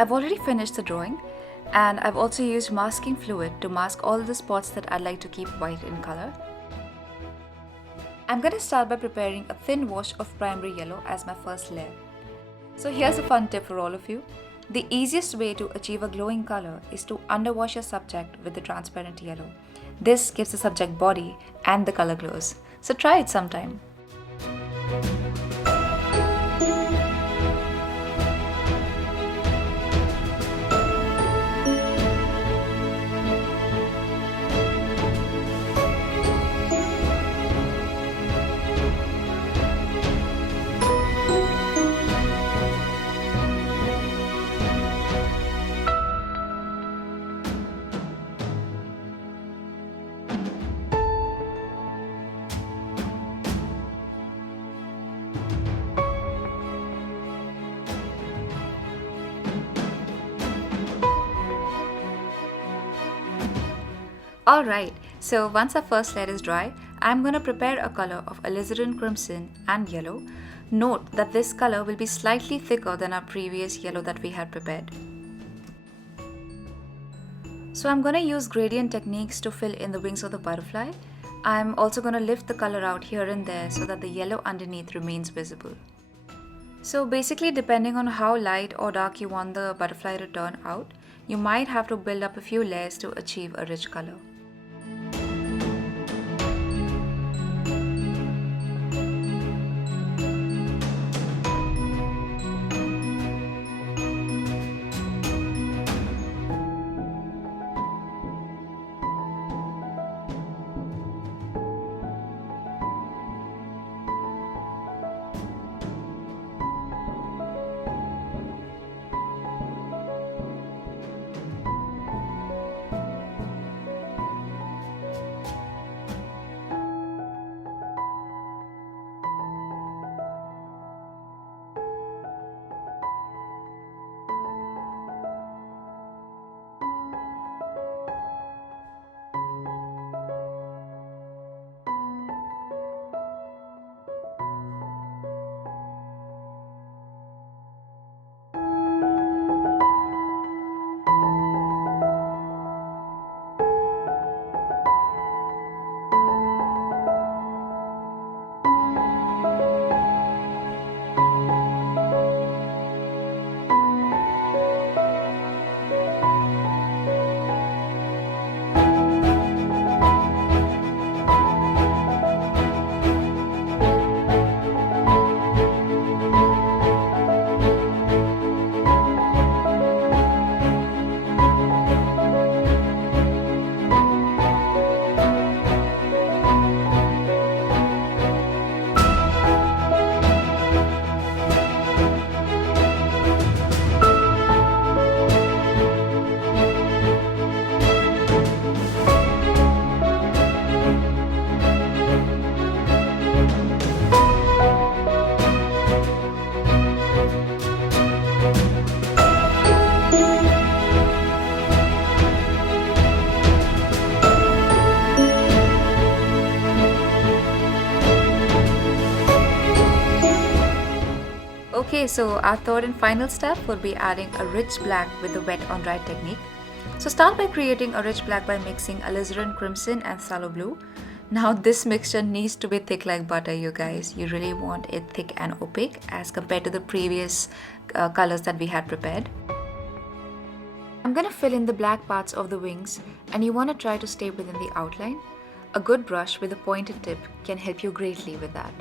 I've already finished the drawing, and I've also used masking fluid to mask all the spots that I'd like to keep white in color. I'm going to start by preparing a thin wash of primary yellow as my first layer. So here's a fun tip for all of you. The easiest way to achieve a glowing color is to underwash your subject with the transparent yellow. This gives the subject body and the color glows. So try it sometime. Alright, so once our first layer is dry, I'm going to prepare a color of alizarin crimson and yellow. Note that this color will be slightly thicker than our previous yellow that we had prepared. So I'm going to use gradient techniques to fill in the wings of the butterfly. I'm also going to lift the color out here and there so that the yellow underneath remains visible. So basically, depending on how light or dark you want the butterfly to turn out, you might have to build up a few layers to achieve a rich color. Okay, so our third and final step would be adding a rich black with the wet on dry technique. So start by creating a rich black by mixing alizarin crimson and phthalo blue. Now this mixture needs to be thick like butter, you guys. You really want it thick and opaque as compared to the previous colors that we had prepared. I'm gonna fill in the black parts of the wings, and you want to try to stay within the outline. A good brush with a pointed tip can help you greatly with that.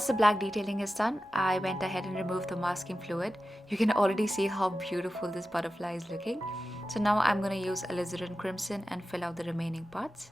once the black detailing is done, I went ahead and removed the masking fluid. You can already see how beautiful this butterfly is looking. So now I'm going to use alizarin crimson and fill out the remaining parts.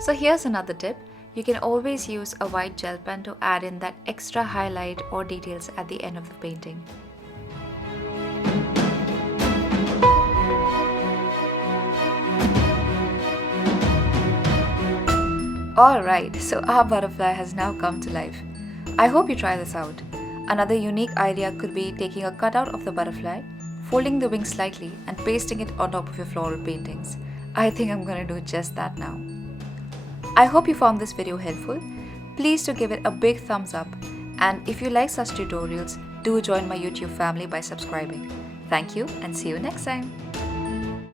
So here's another tip. You can always use a white gel pen to add in that extra highlight or details at the end of the painting. Alright, so our butterfly has now come to life. I hope you try this out. Another unique idea could be taking a cutout of the butterfly, folding the wings slightly and pasting it on top of your floral paintings. I think I'm gonna do just that now. I hope you found this video helpful. Please do give it a big thumbs up, and if you like such tutorials, do join my YouTube family by subscribing. Thank you and see you next time.